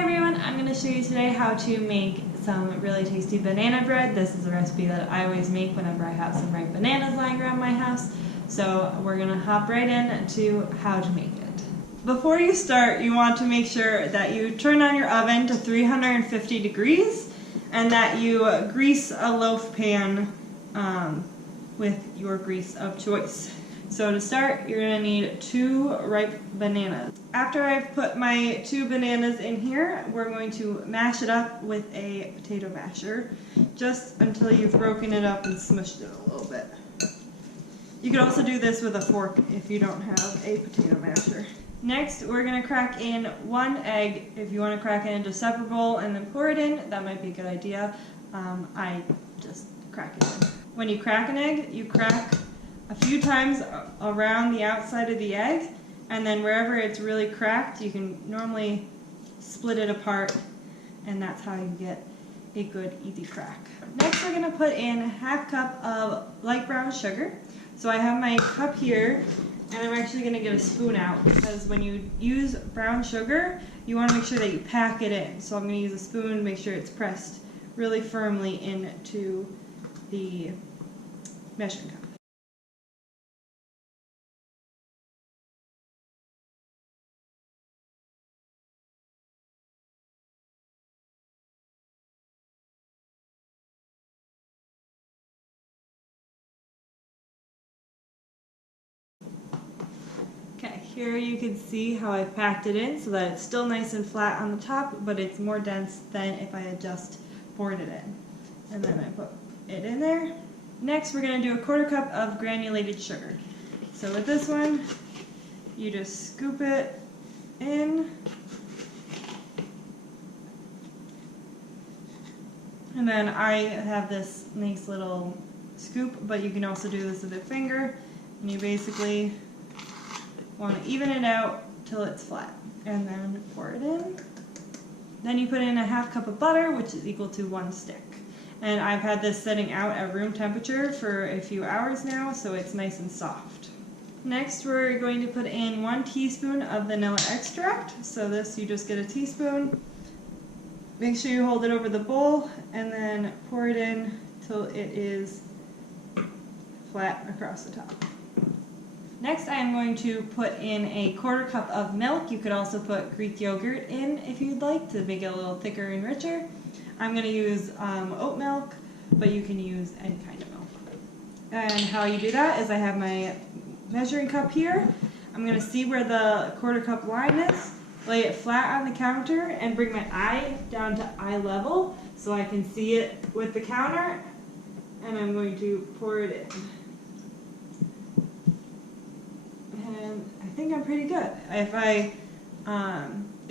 Hi everyone, I'm going to show you today how to make some really tasty banana bread. This is a recipe that I always make whenever I have some ripe bananas lying around my house. So we're going to hop right in to how to make it. Before you start, you want to make sure that you turn on your oven to 350 degrees and that you grease a loaf pan with your grease of choice. So to start, you're going to need 2 ripe bananas. After I've put my 2 bananas in here, we're going to mash it up with a potato masher, just until you've broken it up and smushed it a little bit. You can also do this with a fork if you don't have a potato masher. Next, we're going to crack in 1 egg. If you want to crack it into a separate bowl and then pour it in, that might be a good idea. I just crack it in. When you crack an egg, you crack a few times around the outside of the egg, and then wherever it's really cracked, you can normally split it apart, and that's how you get a good easy crack. Next, we're going to put in 1/2 cup of light brown sugar. So I have my cup here, and I'm actually going to get a spoon out, because when you use brown sugar, you want to make sure that you pack it in. So I'm going to use a spoon to make sure it's pressed really firmly into the measuring cup. Okay, here you can see how I packed it in so that it's still nice and flat on the top, but it's more dense than if I had just poured it in. And then I put it in there. Next, we're going to do a 1/4 cup of granulated sugar. So with this one, you just scoop it in. And then I have this nice little scoop, but you can also do this with a finger. And you basically want to even it out till it's flat, and then pour it in. Then you put in a 1/2 cup of butter, which is equal to 1 stick. And I've had this setting out at room temperature for a few hours now, so it's nice and soft. Next, we're going to put in 1 teaspoon of vanilla extract. So this, you just get a teaspoon. Make sure you hold it over the bowl, and then pour it in till it is flat across the top. Next, I am going to put in a 1/4 cup of milk. You could also put Greek yogurt in if you'd like to make it a little thicker and richer. I'm going to use oat milk, but you can use any kind of milk. And how you do that is I have my measuring cup here. I'm going to see where the 1/4 cup line is, lay it flat on the counter, and bring my eye down to eye level so I can see it with the counter, and I'm going to pour it in. And I think I'm pretty good.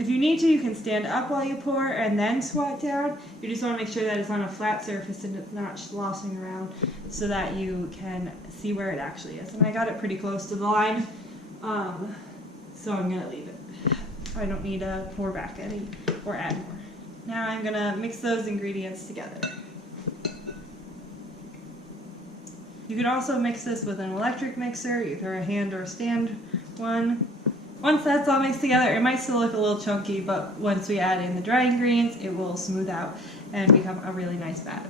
If you need to, you can stand up while you pour and then squat down. You just want to make sure that it's on a flat surface and it's not sloshing around, so that you can see where it actually is. And I got it pretty close to the line, so I'm going to leave it. I don't need to pour back any or add more. Now I'm going to mix those ingredients together. You can also mix this with an electric mixer, either a hand or a stand one. Once that's all mixed together, it might still look a little chunky, but once we add in the dry ingredients, it will smooth out and become a really nice batter.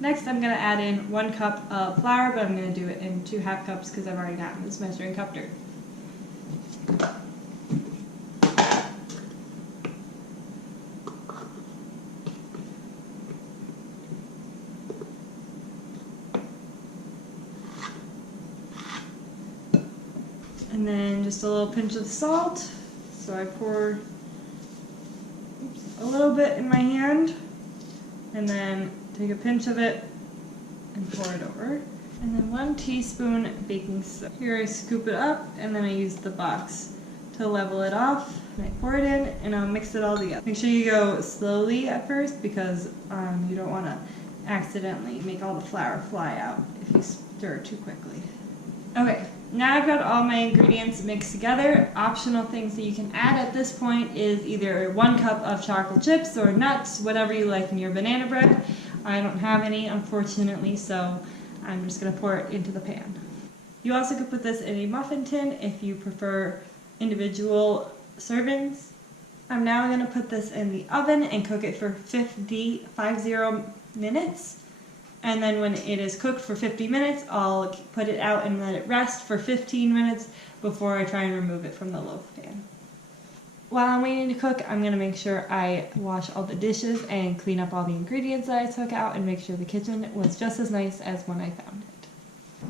Next, I'm going to add in 1 cup of flour, but I'm going to do it in 2 1/2 cups because I've already gotten this measuring cup dirty. And then just a little pinch of salt. So I pour a little bit in my hand, and then take a pinch of it and pour it over. And then 1 teaspoon baking soda. Here I scoop it up, and then I use the box to level it off. And I pour it in, and I'll mix it all together. Make sure you go slowly at first, because you don't want to accidentally make all the flour fly out if you stir too quickly. Okay, now I've got all my ingredients mixed together. Optional things that you can add at this point is either 1 cup of chocolate chips or nuts, whatever you like in your banana bread. I don't have any, unfortunately, so I'm just going to pour it into the pan. You also could put this in a muffin tin if you prefer individual servings. I'm now going to put this in the oven and cook it for 50 minutes. And then when it is cooked for 50 minutes, I'll put it out and let it rest for 15 minutes before I try and remove it from the loaf pan. While I'm waiting to cook, I'm going to make sure I wash all the dishes and clean up all the ingredients that I took out and make sure the kitchen was just as nice as when I found it.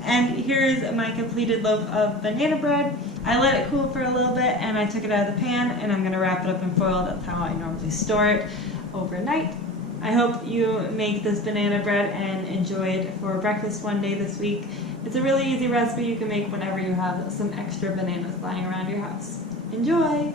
And here's my completed loaf of banana bread. I let it cool for a little bit and I took it out of the pan, and I'm going to wrap it up in foil. That's how I normally store it overnight. I hope you make this banana bread and enjoy it for breakfast one day this week. It's a really easy recipe you can make whenever you have some extra bananas lying around your house. Enjoy!